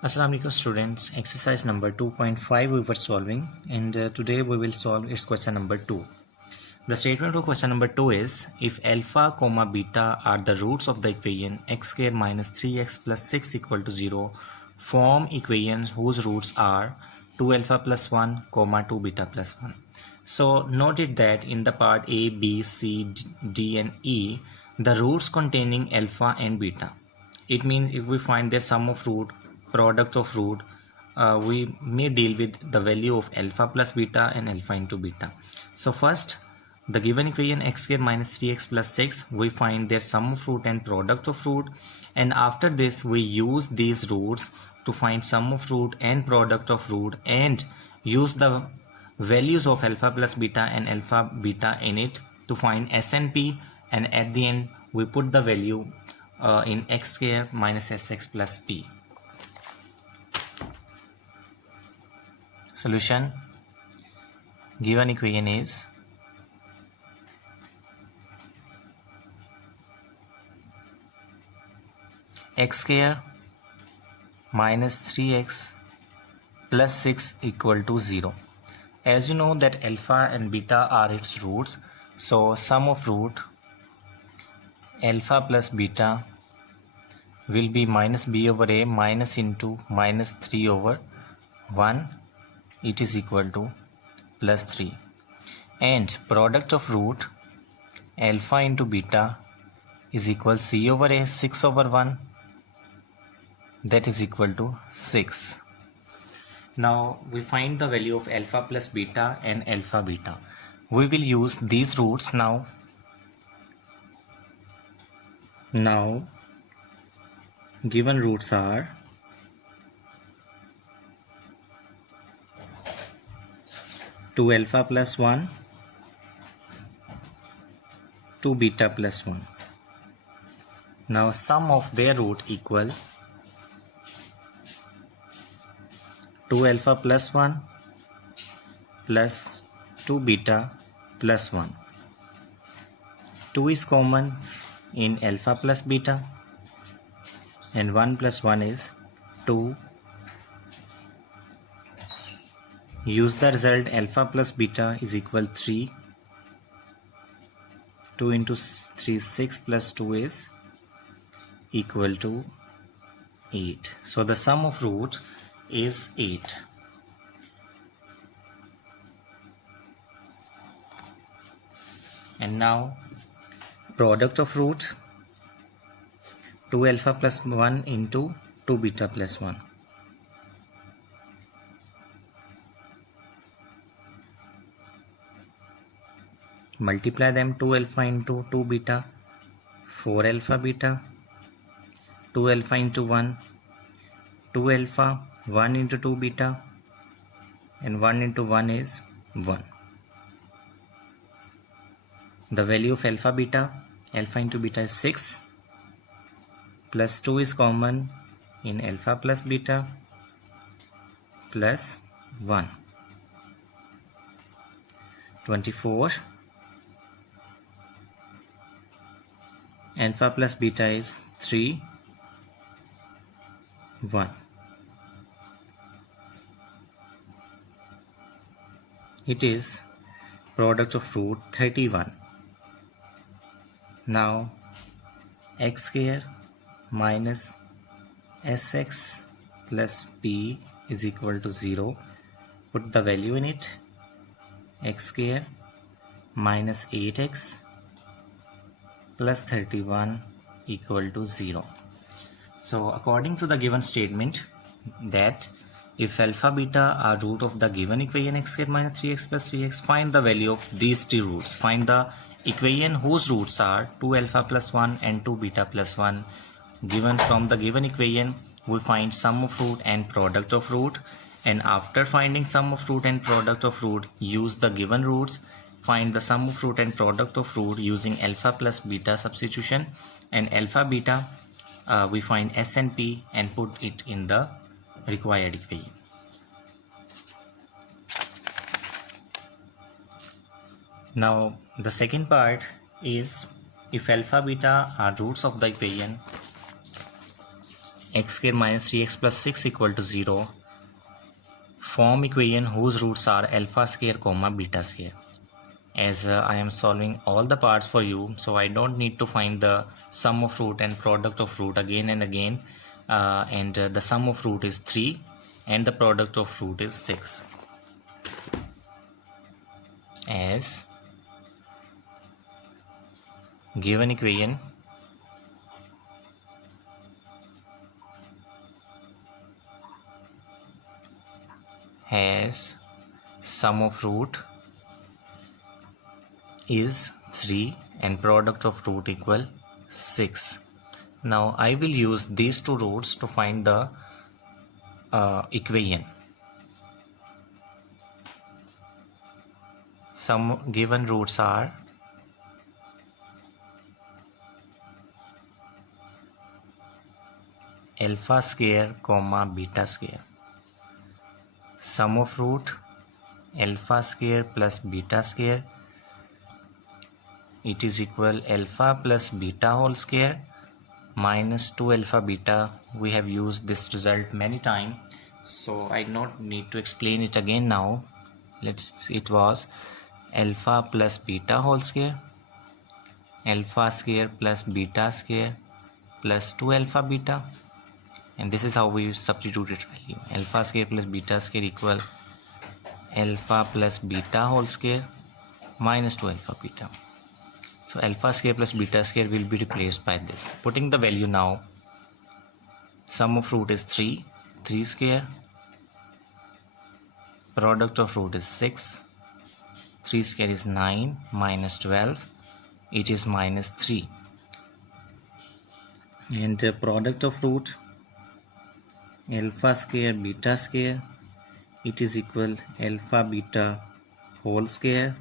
Assalamu alaikum students, exercise number 2.5 we were solving and today we will solve its question number 2. The statement of question number 2 is if alpha comma beta are the roots of the equation x square minus 3x plus 6 equal to 0, form equations whose roots are 2 alpha plus 1 comma 2 beta plus 1. So note it that in the part A, B, C, D and E, the roots containing alpha and beta. It means if we find their sum of root, product of root, we may deal with the value of alpha plus beta and alpha into beta. So first, the given equation x square minus 3x plus 6, we find their sum of root and product of root, and after this we use these roots to find sum of root and product of root and use the values of alpha plus beta and alpha beta in it to find S and P, and at the end we put the value in x square minus sx plus p. Solution: given equation is x square minus 3x plus 6 equal to 0. As you know that alpha and beta are its roots, so sum of root alpha plus beta will be minus b over a minus into minus 3 over 1, it is equal to plus 3, and product of root alpha into beta is equal c over a 6 over 1, that is equal to 6. Now we find the value of alpha plus beta and alpha beta. We will use these roots now. Given roots are two alpha plus 1, 2 beta plus 1. Now sum of their root equal 2 alpha plus 1 plus 2 beta plus 1. 2 is common in alpha plus beta and 1 plus 1 is 2. Use the result alpha plus beta is equal 3. 2 into 3 6 plus 2 is equal to 8. So the sum of root is 8. And now product of root 2 alpha plus 1 into 2 beta plus 1. Multiply them, 2 alpha into 2 beta, 4 alpha beta, 2 alpha into 1, 2 alpha, 1 into 2 beta, and 1 into 1 is 1. The value of alpha into beta is 6, plus 2 is common in alpha plus beta, plus 1. 24. Alpha plus beta is 3, 1. It is product of root 31. Now x square minus sx plus p is equal to 0. Put the value in it. X square minus 8x plus 31 equal to 0. So according to the given statement that if alpha beta are root of the given equation x square minus 3x plus 3x, find the value of these two roots. Find the equation whose roots are 2 alpha plus 1 and 2 beta plus 1. Given from the given equation, we find sum of root and product of root, and after finding sum of root and product of root, use the given roots. Find the sum of root and product of root using alpha plus beta substitution, and alpha beta we find S and P and put it in the required equation. Now the second part is if alpha beta are roots of the equation x square minus 3x plus 6 equal to 0. Form equation whose roots are alpha square comma beta square. As I am solving all the parts for you, so I don't need to find the sum of root and product of root again and again, and the sum of root is 3 and the product of root is 6. As given equation has sum of root is 3 and product of root equal 6. Now I will use these two roots to find the equation. Some given roots are alpha square comma beta square. Sum of root alpha square plus beta square, it is equal alpha plus beta whole square minus 2 alpha beta. We have used this result many times, so I don't need to explain it again now. It was alpha plus beta whole square, alpha square plus beta square plus 2 alpha beta, and this is how we substitute its value. Alpha square plus beta square equal alpha plus beta whole square minus 2 alpha beta. So alpha square plus beta square will be replaced by this. Putting the value now, sum of root is 3, 3 square, product of root is 6, 3 square is 9, minus 12, it is minus 3. And the product of root alpha square beta square, it is equal alpha beta whole square.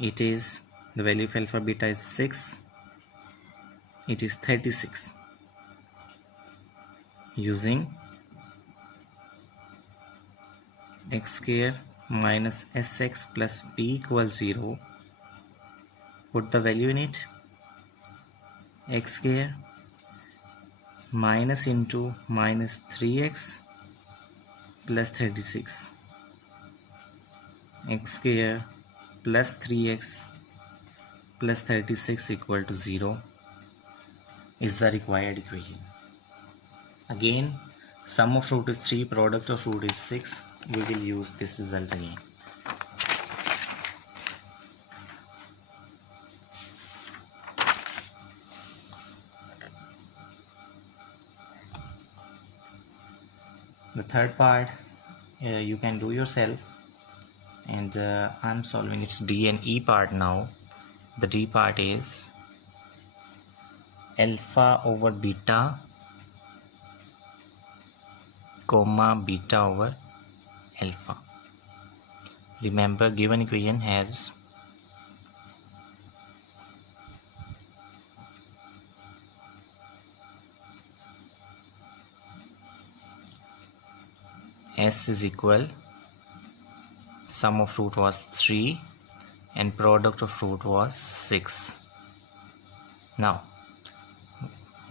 It is, the value of alpha beta is 6, it is 36. Using x square minus sx plus p equals 0, put the value in it. X square minus into minus 3x plus 36, x square plus 3x plus 36 equal to 0 is the required equation. Again, sum of root is 3, product of root is 6. We will use this result again. The third part you can do yourself, and I'm solving its D and E part now. The D part is alpha over beta comma beta over alpha. Remember, given equation has S is equal, sum of root was 3 and product of root was 6. Now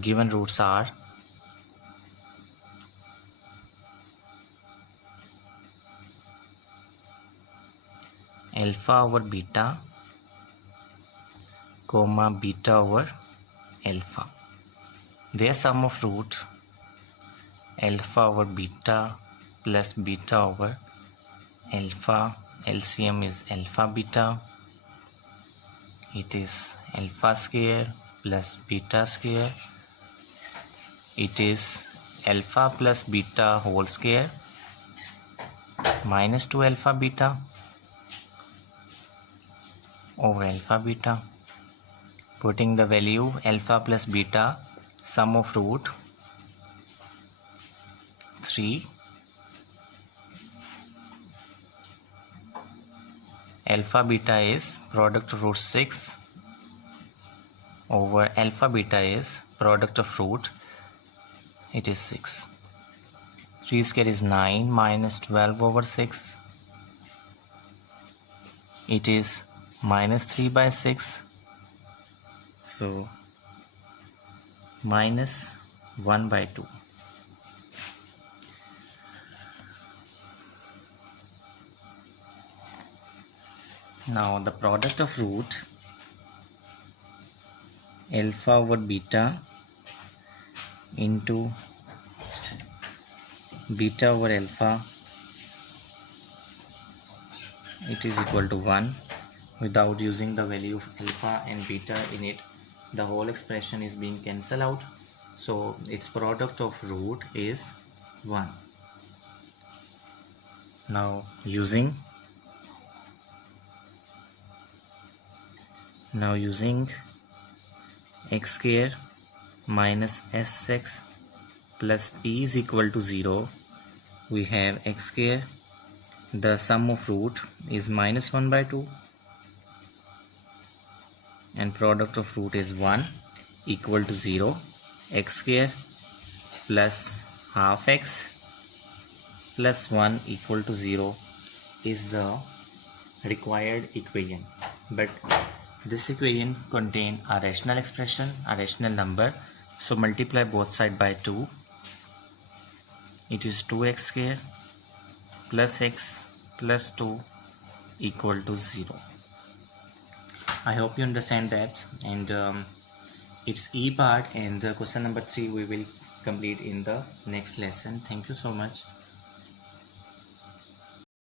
given roots are alpha over beta comma beta over alpha. Their sum of root alpha over beta plus beta over alpha, LCM is alpha beta, it is alpha square plus beta square, it is alpha plus beta whole square minus 2 alpha beta over alpha beta. Putting the value alpha plus beta, sum of root 3, alpha beta is product of root 6 over alpha beta is product of root, it is 6. 3 square is 9 minus 12 over 6, it is minus 3 by 6, so minus 1 by 2. Now the product of root alpha over beta into beta over alpha, it is equal to 1. Without using the value of alpha and beta in it, the whole expression is being cancelled out, so its product of root is 1. Now using x square minus sx plus p is equal to 0, we have x square, the sum of root is minus 1 by 2, and product of root is 1 equal to 0. X square plus half x plus 1 equal to 0 is the required equation, but this equation contains a rational expression, a rational number, so multiply both sides by 2. It is 2x square plus x plus 2 equal to 0. I hope you understand that, and it's E part, and question number 3 we will complete in the next lesson. Thank you so much.